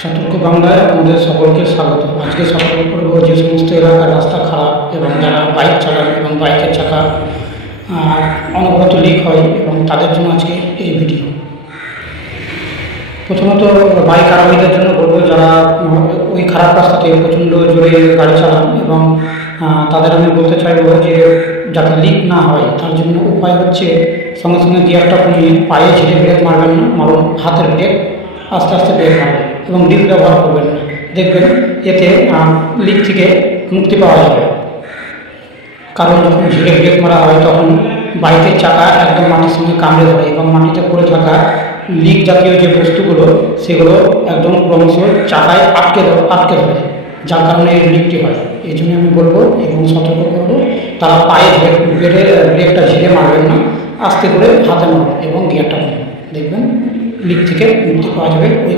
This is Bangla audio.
সতর্ক বাংলায় আপনাদের সকলকে স্বাগত। আজকে সতর্ক করব যে সমস্ত এলাকার রাস্তা খারাপ এবং যারা বাইক চালান এবং বাইকের চাকা অনবরত লিক হয় এবং তাদের জন্য আজকে এই ভিডিও। প্রথমত বাইক আরোহীদের জন্য বলবো যারা ওই খারাপ রাস্তাতে প্রচণ্ড জোরে গাড়ি চালান এবং তাদের আমি বলতে চাইবো যে যাতে লিক না হয় তার জন্য উপায় হচ্ছে সঙ্গে সঙ্গে গিয়ারটা কমিয়ে পায়ে ঝেড়ে ব্রেক মারবেন না, মারুন হাতের ব্রেক, আস্তে আস্তে ব্রেক মারবেন এবং ডিপ ব্যবহার করবেন না। দেখবেন এতে লিক থেকে মুক্তি পাওয়া যাবে। কারণ যখন ঝেড়ে ব্রেক মারা হয় তখন বাইকের চাকা একদম মাটির সঙ্গে কামড়ে ধরে এবং মাটিতে পড়ে থাকা লিক জাতীয় যে বস্তুগুলো সেগুলো একদম ক্রমশ চাকায় আটকে ধরে, যার কারণে এই লিকটি হয়। এই জন্য আমি বলবো এবং সতর্ক করবো তারা পায়ে ব্রেকটা ঝেড়ে মারবেন না, আস্তে করে হাতে মারবেন এবং গিয়ারটা মারবেন। দেখবেন লিক থেকে মুক্তি পাওয়া যাবে ওই